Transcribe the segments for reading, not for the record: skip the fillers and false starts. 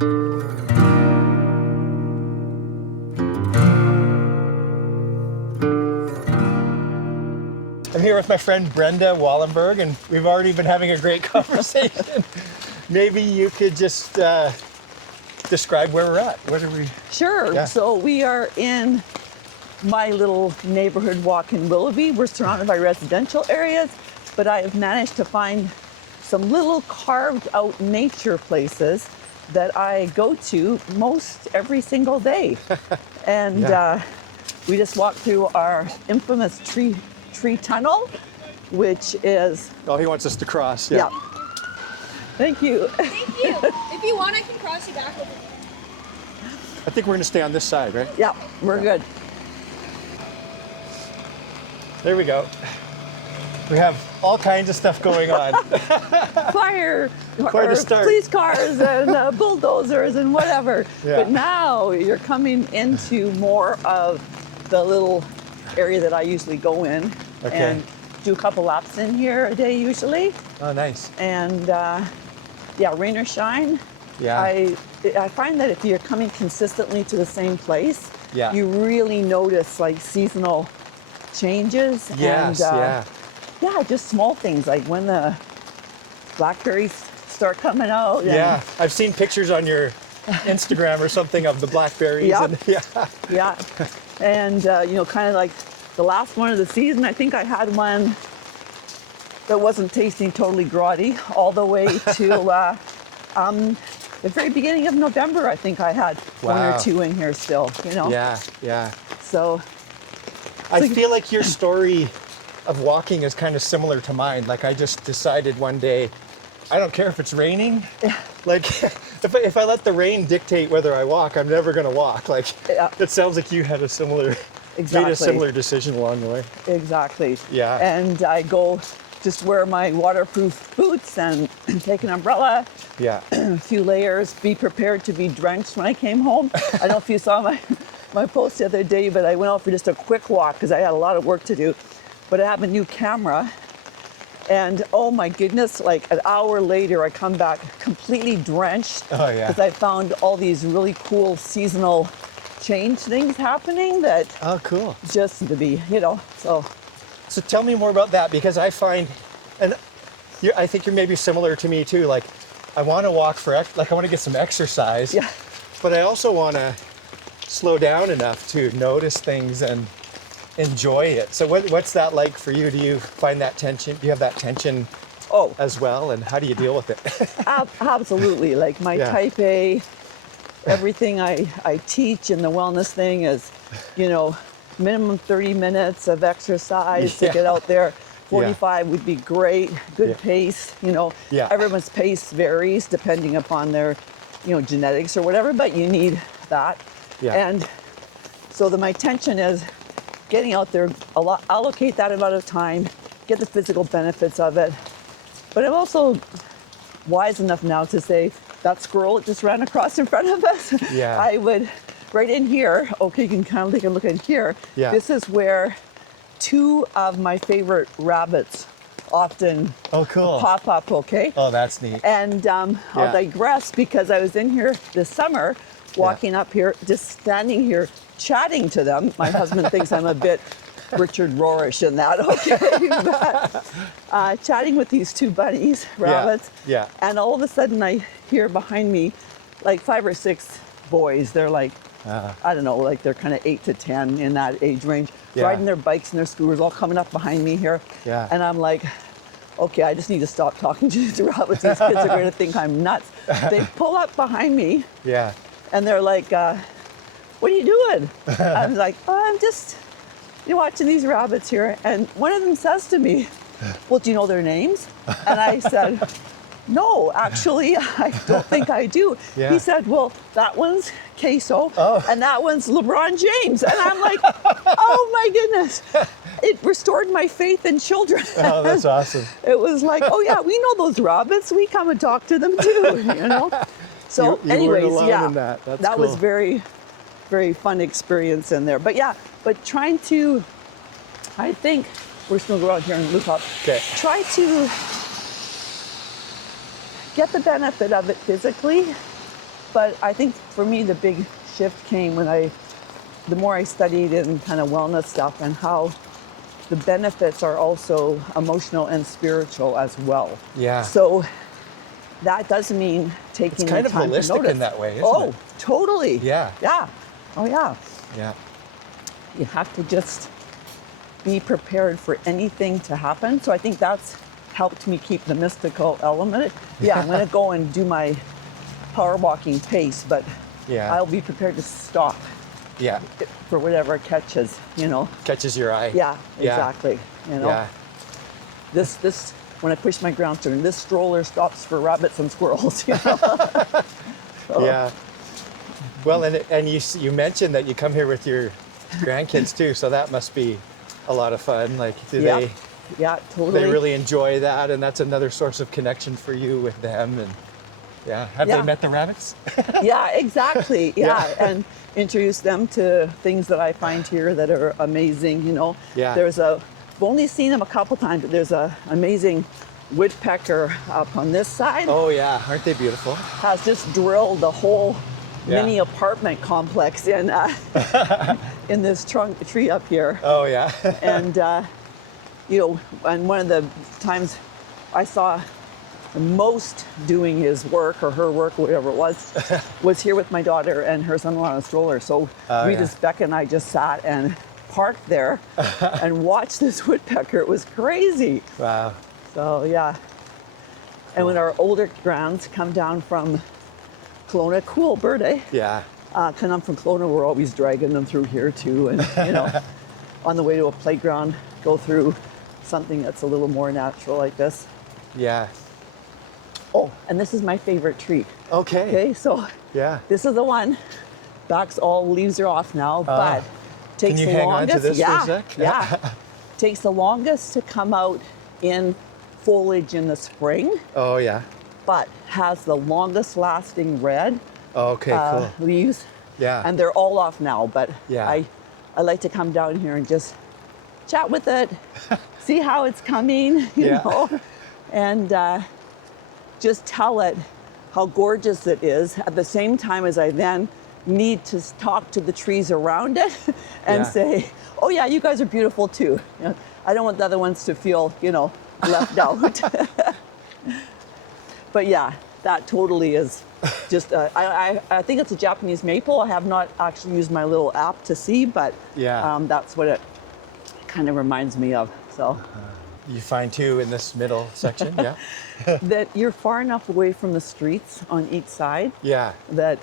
I'm here with my friend Brenda Wollenberg, and we've already been having a great conversation. Maybe you could just describe where we're at. What are we? Sure. Yeah. So we are in my little neighborhood walk in Willoughby. We're surrounded by residential areas, but I have managed to find some little carved out nature places that I go to most every single day. And we just walked through our infamous tree tunnel, which is... Oh, he wants us to cross. Yeah. Thank you. Thank you. If you want, I can cross you back over. I think we're going to stay on this side, right? Yeah, we're good. There we go. We have all kinds of stuff going on. Fire, Quite a start. police cars and bulldozers and whatever. Yeah. But now you're coming into more of the little area that I usually go in and do a couple laps in here a day usually. Oh, nice. And yeah, rain or shine. Yeah. I find that if you're coming consistently to the same place, Yeah. you really notice like seasonal changes. Yes, And, yeah, just small things like when the blackberries start coming out. Yeah, I've seen pictures on your Instagram or something of the blackberries. Yep. And, yeah. Yeah. And, you know, kind of like the last one of the season, I think I had one that wasn't tasting totally grotty all the way to the very beginning of November. I think I had one or two in here still, you know. Yeah, yeah. So I feel like your story of walking is kind of similar to mine. Like I just decided one day, I don't care if it's raining. Like if I let the rain dictate whether I walk, I'm never going to walk. Like it sounds like you had a similar, made a similar decision along the way. Exactly. Yeah. And I go just wear my waterproof boots and take an umbrella, Yeah. a few layers, be prepared to be drenched when I came home. I don't know if you saw my post the other day, but I went out for just a quick walk because I had a lot of work to do. But I have a new camera, and oh my goodness, like an hour later, I come back completely drenched. Oh, yeah. Because I found all these really cool seasonal change things happening that Oh, cool. just to be, you know, so. So tell me more about that, because I find, and I think you're maybe similar to me too. Like I want to walk I want to get some exercise. Yeah. But I also want to slow down enough to notice things and enjoy it. So what's that like for you? Do you find that tension? Do you have that tension as well? And how do you deal with it? Absolutely. Like my type A, everything I teach in the wellness thing is, you know, minimum 30 minutes of exercise to get out there. 45 would be great. Good pace, you know. Everyone's pace varies depending upon their, you know, genetics or whatever, but you need that. And so my tension is getting out there, allocate that amount of time, get the physical benefits of it. But I'm also wise enough now to say, that squirrel that just ran across in front of us, I would, right in here, okay, you can kind of take a look in here. This is where two of my favorite rabbits often pop up, okay? Oh, that's neat. And I'll digress because I was in here this summer, walking up here, just standing here, chatting to them. My husband thinks I'm a bit Richard Rohrish in that, okay? But chatting with these two bunnies, rabbits. And all of a sudden I hear behind me like 5 or 6 boys. They're like, I don't know, like they're kind of 8 to 10 in that age range, riding their bikes and their scooters, all coming up behind me here. And I'm like, okay, I just need to stop talking to these rabbits. These kids are going to think I'm nuts. They pull up behind me. And they're like, what are you doing? I'm like, oh, I'm just watching these rabbits here. And one of them says to me, well, do you know their names? And I said, no, actually, I don't think I do. He said, well, that one's Queso, and that one's LeBron James. And I'm like, oh my goodness. It restored my faith in children. Oh, that's awesome. It was like, oh yeah, we know those rabbits. We come and talk to them too, you know? So you anyways, weren't alone in that. That's that cool. was very, very fun experience in there. But yeah, but trying to, I think, we're just gonna go out here and loop up. Okay. Try to get the benefit of it physically But I think for me, the big shift came when the more I studied in kind of wellness stuff and how the benefits are also emotional and spiritual as well. Yeah. So that does mean taking It's kind the of time to holistic notice. in that way, isn't Oh, it? totally. Yeah. Yeah. Oh, yeah. Yeah. You have to just be prepared for anything to happen. So I think that's helped me keep the mystical element. Yeah, I'm going to go and do my power walking pace, but Yeah. I'll be prepared to stop Yeah. for whatever catches, Catches your eye. Yeah, Yeah. exactly. Yeah. This when I push my ground turn, this stroller stops for rabbits and squirrels. So, Yeah. Well, and you mentioned that you come here with your grandkids too, so that must be a lot of fun. Like, do Yeah. they Yeah, totally. they really enjoy that, and that's another source of connection for you with them? And yeah, have Yeah. they met the rabbits? Yeah, exactly. Yeah. Yeah. And introduce them to things that I find here that are amazing. Yeah. I've only seen them a couple times, but there's a amazing woodpecker up on this side. Oh yeah, aren't they beautiful? Has just drilled the whole Yeah. mini apartment complex in in this tree up here. Oh yeah. And and one of the times I saw the most doing his work or her work, whatever it was here with my daughter and her son-in-law on a stroller. So Becca and I just sat and parked there and watched this woodpecker. It was crazy. Wow. So yeah. And when our older grands come down from Kelowna, cool bird, eh? Yeah. Come down from Kelowna, we're always dragging them through here too. And on the way to a playground, go through something that's a little more natural like this. Yeah. Oh, and this is my favorite tree. Okay. Okay, so Yeah. this is the one. Backs all leaves are off now, but takes you the hang on longest. to this for a yeah, sec? yeah. Takes the longest to come out in foliage in the spring, Oh yeah. but has the longest lasting red Okay. Cool. leaves. Yeah. And they're all off now, but Yeah. I like to come down here and just chat with it, see how it's coming, you Yeah. know, and just tell it how gorgeous it is at the same time as I then need to talk to the trees around it and Yeah. say, oh yeah, you guys are beautiful too. I don't want the other ones to feel, left out. But yeah, that totally is just, I think it's a Japanese maple. I have not actually used my little app to see, but Yeah. that's what it kind of reminds me of. So You find too in this middle section. Yeah. that you're far enough away from the streets on each side Yeah. that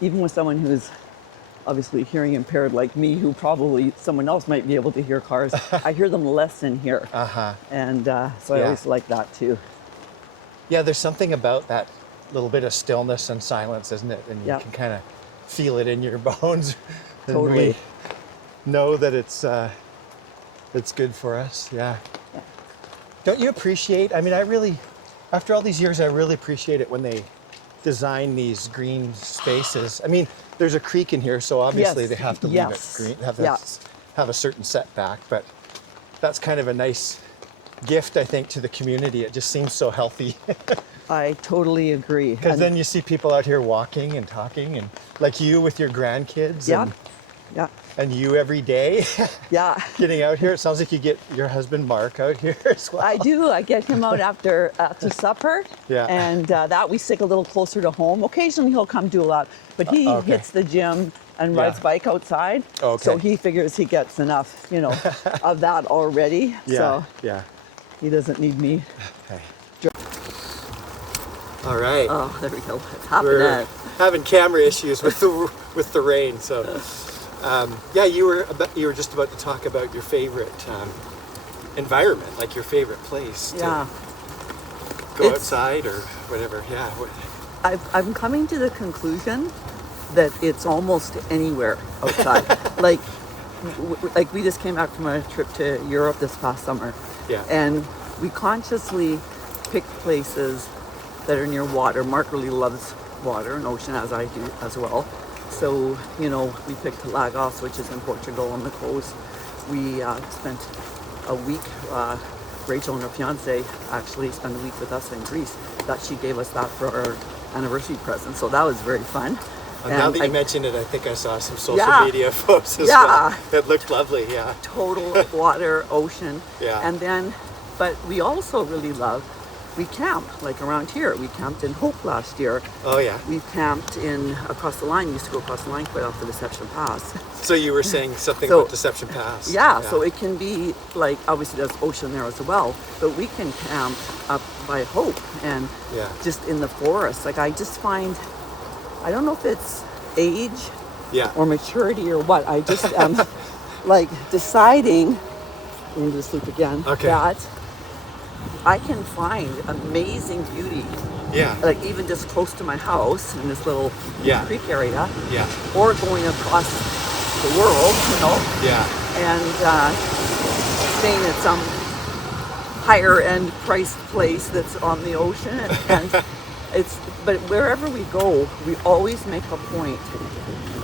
even with someone who's obviously hearing impaired like me, who probably someone else might be able to hear cars, I hear them less in here. Uh-huh. And so I Yeah. always like that too. Yeah, there's something about that little bit of stillness and silence, isn't it? And you Yeah. can kind of feel it in your bones. And Totally. we know that it's good for us. Yeah. Don't you appreciate? I mean, after all these years, I really appreciate it when they design these green spaces. I mean, there's a creek in here, so obviously Yes. they have to leave Yes. it green, have, Yeah. have a certain setback, but that's kind of a nice gift, I think, to the community. It just seems so healthy. I totally agree. Because And- then you see people out here walking and talking, and like you with your grandkids, yeah, yeah, and you every day yeah. getting out here. It sounds like you get your husband Mark out here as well. I do. I get him out after supper, Yeah. and that we stick a little closer to home. Occasionally he'll come do a lot, but he Okay. hits the gym and rides Yeah. bike outside. Okay. So he figures he gets enough, of that already. Yeah, So yeah. he doesn't need me. Okay. All right. Oh, there we go. It's We're happening. having camera issues with the rain. So, yeah, you were just about to talk about your favorite environment, like your favorite place to Yeah. go It's- outside or whatever. Yeah. I'm coming to the conclusion that it's almost anywhere outside. like we just came back from a trip to Europe this past summer. Yeah. And we consciously picked places that are near water. Mark really loves water and ocean, as I do as well. So, we picked Lagos, which is in Portugal on the coast. We spent a week, Rachel and her fiance actually spent a week with us in Greece. That she gave us that for our anniversary present. So that was very fun. Now that you mention it, I think I saw some social Yeah. media photos as Yeah. well. It looked lovely, yeah. Total water, ocean. Yeah. And then, but we also really love, we camp, like around here. We camped in Hope last year. Oh, yeah. We camped across the line. We used to go across the line quite off the Deception Pass. So you were saying something So- about Deception Pass. Yeah, so it can be like, obviously there's ocean there as well, but we can camp up by Hope and Yeah. just in the forest. Like I just find, I don't know if it's age Yeah. or maturity or what, I just am like deciding, I'm going to sleep again, Okay. that I can find amazing beauty, Yeah. like even just close to my house in this little Yeah. creek area, Yeah. or going across the world, you know, Yeah. and staying at some higher end priced place that's on the ocean, and but wherever we go, we always make a point,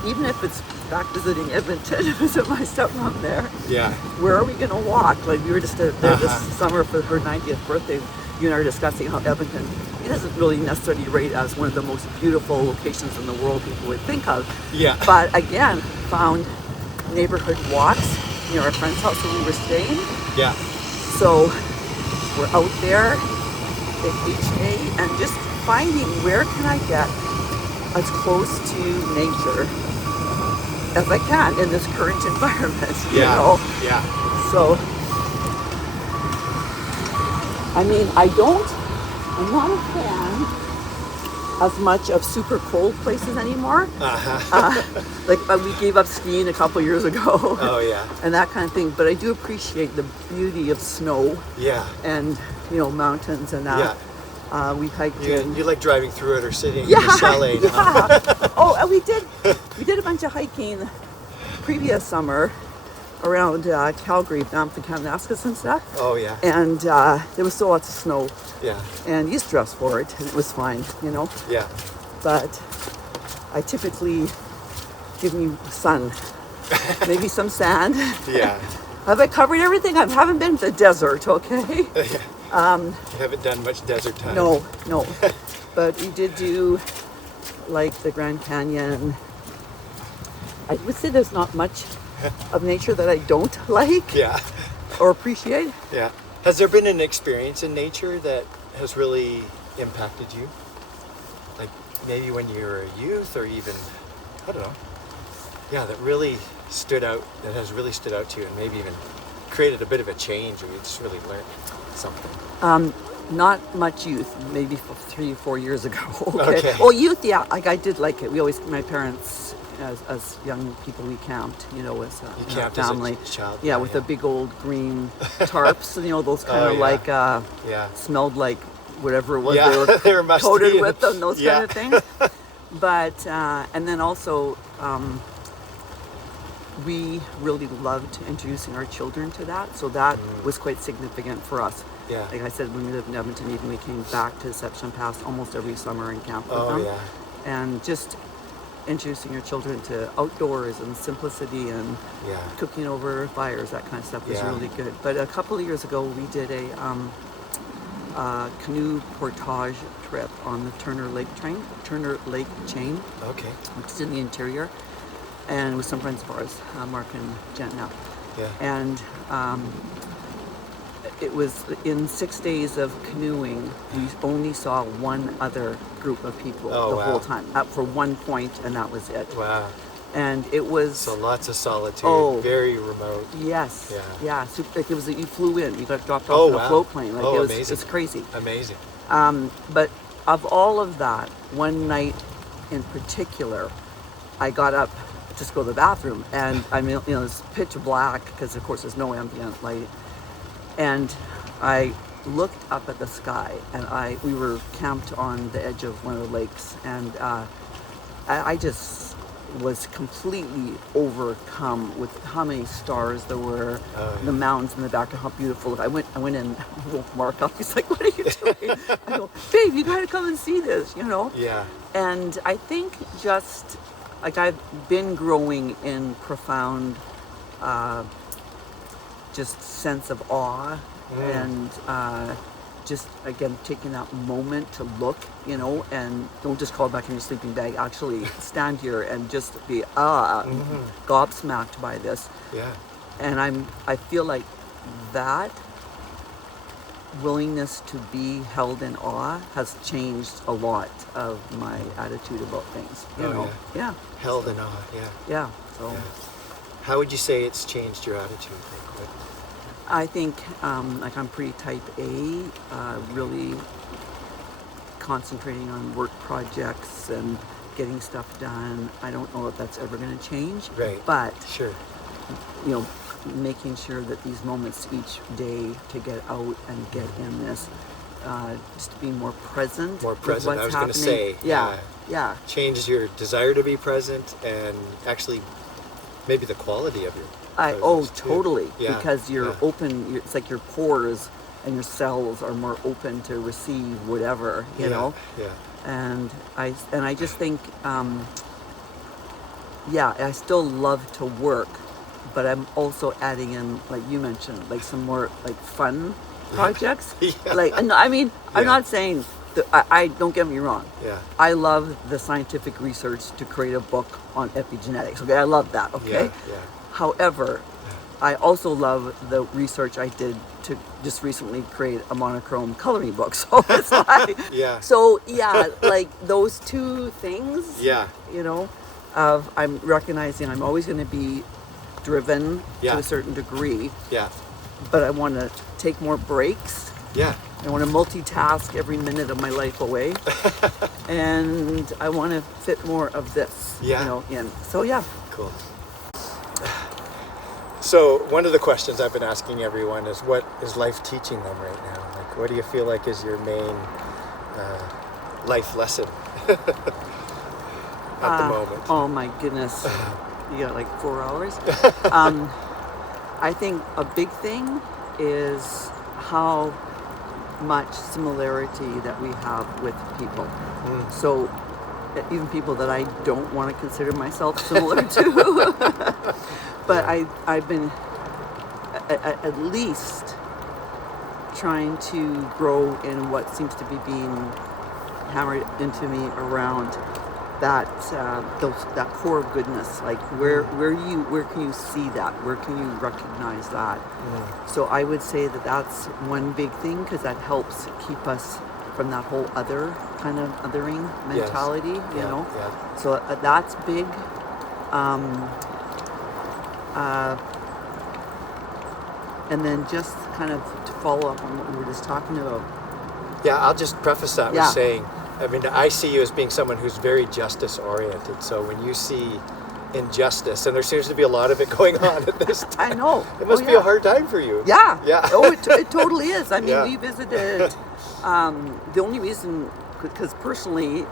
even if it's back visiting Edmonton, visit my stepmom there. Yeah. Where are we going to walk? Like we were just there this Uh-huh. summer for her 90th birthday. You and I were discussing how Edmonton, it doesn't really necessarily rate as one of the most beautiful locations in the world people would think of. Yeah. But again, found neighborhood walks near our friend's house where we were staying. Yeah. So we're out there each day and just finding where can I get as close to nature as I can in this current environment, you Yeah. know? Yeah. So, I mean, I'm not a fan as much of super cold places anymore. Like we gave up skiing a couple years ago. Oh, yeah. And that kind of thing. But I do appreciate the beauty of snow Yeah. and, you know, mountains and that. Yeah. We hiked in. You like driving through it or sitting Yeah, in the chalet? huh? yeah. Oh, and we did a bunch of hiking previous summer around Calgary, Banff and Kananaskis and stuff. Oh, yeah. And there was still lots of snow, Yeah. and you used to dress for it, and it was fine, you know. Yeah. But I typically give me sun, maybe some sand. Yeah. Have I covered everything? I haven't been to the desert, okay? You haven't done much desert time. No. But we did do like the Grand Canyon. I would say there's not much of nature that I don't like Yeah. or appreciate. Yeah. Has there been an experience in nature that has really impacted you? Like maybe when you were a youth or even, I don't know. Yeah, that really stood out, that has really stood out to you and maybe even created a bit of a change or you just really learned something. Not much youth, maybe 3 or 4 years ago. Okay. Well, youth, yeah, like I did like it. We always, my parents, as young people, we camped, you know, as You a camped as a family. child? Yeah, with the big old green tarps, you know, those kind of yeah. like, Yeah. smelled like whatever it was Yeah, they they were were musty coated and- with them, those yeah. kind of things. But, and then also, we really loved introducing our children to that. So that was quite significant for us. Yeah. Like I said, when we lived in Edmonton, even we came back to Deception Pass almost every summer and camped with Oh, them. yeah. And just introducing your children to outdoors and simplicity and Yeah. cooking over fires, that kind of stuff was Yeah. really good. But a couple of years ago, we did a canoe portage trip on the Turner Lake chain, Okay. which is in the interior, and with some friends of ours, Mark and Jen now. Yeah. And it was in 6 days of canoeing, we only saw one other group of people Oh, the wow. whole time, up for one point, and that was it. Wow. And it was So lots of solitude. Oh. Very remote. yes, Yeah. So, like it was you flew in, you got dropped Oh, off in wow. a float plane, like Oh, it was amazing. it's crazy. Amazing. But of all of that, one night in particular, I got up just to go to the bathroom, and I mean, you know, it's pitch black because of course there's no ambient light, and I looked up at the sky, and we were camped on the edge of one of the lakes, and I just was completely overcome with how many stars there were, the mountains in the background, how beautiful. I went in, I woke Mark up, he's like, what are you doing? I go, babe, you gotta come and see this, you know? Yeah. And I think just, like I've been growing in profound, just sense of awe and just again taking that moment to look, you know, and don't just crawl back in your sleeping bag. Actually stand here and just be gobsmacked by this. Yeah. And I feel like that willingness to be held in awe has changed a lot of my attitude about things. You know? Yeah. Held in awe. Yeah. Yeah. So. Yeah. How would you say it's changed your attitude? Like, what? I think like I'm pretty type A, really concentrating on work projects and getting stuff done. I don't know if that's ever going to change. Right. But Sure. you know, making sure that these moments each day to get out and get in this, just being more present. More with present. what's I was going to happening. say. Yeah. Changes your desire to be present and actually maybe the quality of your presence too. Totally. Yeah. Because you're open. It's like your pores and your cells are more open to receive whatever, you know. Yeah. And I just think, I still love to work, but I'm also adding in, like you mentioned, like some more like fun projects. Yeah. Like, I mean, I'm Yeah. not saying that I don't get me wrong. Yeah. I love the scientific research to create a book on epigenetics. Okay, I love that. Okay. Yeah. However, I also love the research I did to just recently create a monochrome coloring book. So it's like, Yeah. So yeah, like those two things. Yeah. You know, I'm recognizing I'm always going to be driven to a certain degree, Yeah. but I want to take more breaks. Yeah. I want to multitask every minute of my life away, and I want to fit more of this, Yeah. you know, in. So yeah. Cool. So one of the questions I've been asking everyone is, what is life teaching them right now? Like, what do you feel like is your main life lesson at the moment? Oh my goodness. You got like 4 hours? I think a big thing is how much similarity that we have with people. So even people that I don't want to consider myself similar to. But I've been at least trying to grow in what seems to be being hammered into me around that that core goodness. Like where can you see that? Where can you recognize that? So I would say that that's one big thing, because that helps keep us from that whole other kind of othering mentality. You know. Yeah. So that's big. And then just kind of to follow up on what we were just talking about. Yeah, I'll just preface that with saying, I mean, I see you as being someone who's very justice oriented. So when you see injustice, and there seems to be a lot of it going on at this time. I know. It must be a hard time for you. Yeah. Yeah. Oh, it totally is. I mean, Yeah. we visited, the only reason, because personally,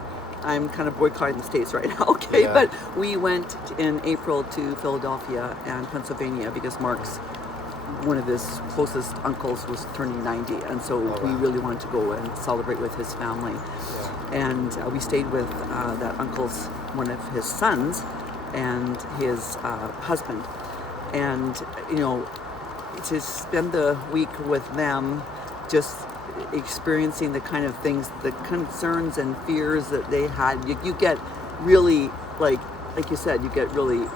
I'm kind of boycotting the States right now, okay? Yeah. But we went in April to Philadelphia and Pennsylvania because Mark's, one of his closest uncles, was turning 90. And so we really wanted to go and celebrate with his family. Yeah. And we stayed with that uncle's, one of his sons and his husband. And, you know, to spend the week with them, just experiencing the kind of things, the concerns and fears that they had, you get really, like you said, you get really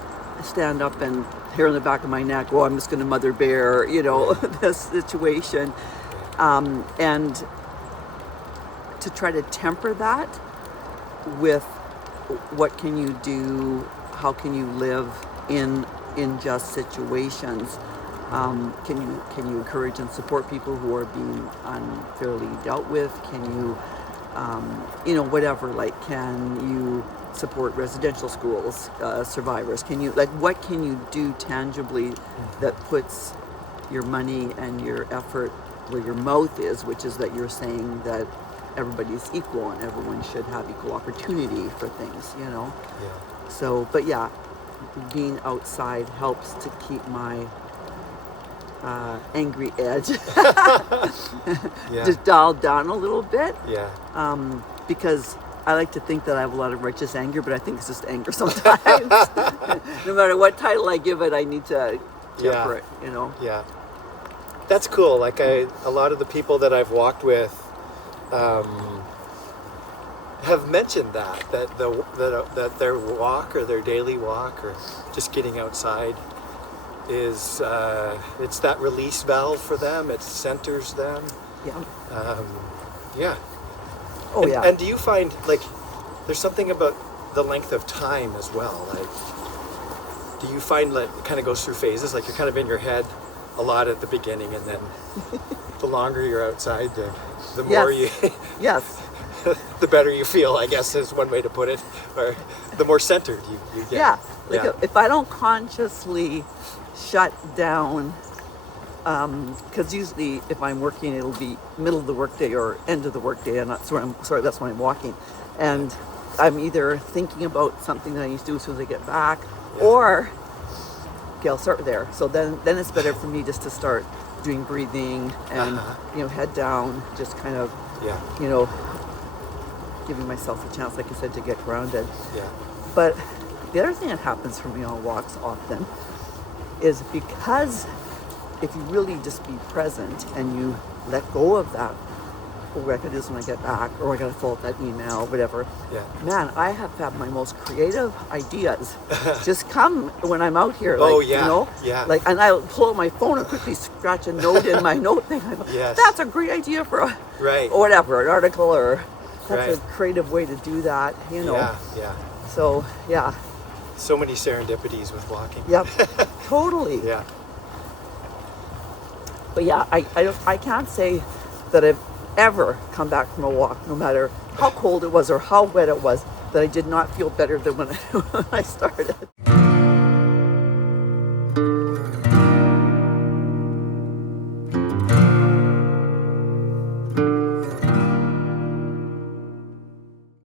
stand up and hair on the back of my neck, oh, I'm just going to mother bear, you know, this situation. And to try to temper that with what can you do, how can you live in unjust situations? Can you encourage and support people who are being unfairly dealt with? Can you, you know, whatever, like, can you support residential schools, survivors? Can you, like, what can you do tangibly that puts your money and your effort where your mouth is, which is that you're saying that everybody's equal and everyone should have equal opportunity for things, you know? Yeah. So, but yeah, being outside helps to keep my angry edge just dialed down a little bit. Yeah. Because I like to think that I have a lot of righteous anger, but I think it's just anger sometimes. No matter what title I give it, I need to temper it, you know? Yeah. That's cool. Like a lot of the people that I've walked with have mentioned that their walk or their daily walk or just getting outside is it's that release valve for them. It centers them. Yeah. Yeah. Oh, and, yeah. And do you find like there's something about the length of time as well? Like, do you find like it kind of goes through phases? Like you're kind of in your head a lot at the beginning, and then the longer you're outside, the more you, Yes. the better you feel. I guess is one way to put it, or the more centered you get. Yeah. Like Yeah. if I don't consciously shut down, because usually if I'm working, it'll be middle of the workday or end of the workday, and that's when I'm walking, and I'm either thinking about something that I need to do as soon as I get back, or okay, I'll start there. So then it's better for me just to start doing breathing and head down, just kind of Yeah. giving myself a chance, like you said, to get grounded. Yeah. But the other thing that happens for me on walks often is because if you really just be present and you let go of that, oh, I could do this when I get back, or I gotta fill out that email, whatever. Yeah. Man, I have had my most creative ideas just come when I'm out here. Oh, like, yeah, yeah. Like, and I'll pull out my phone and quickly scratch a note in my note thing. I go, Yes. that's a great idea for a, Right. or whatever, an article, or that's Right. a creative way to do that, Yeah. Yeah. So, yeah. So many serendipities with walking. Yep. Totally. Yeah. But yeah, I can't say that I've ever come back from a walk, no matter how cold it was or how wet it was, that I did not feel better than when I started.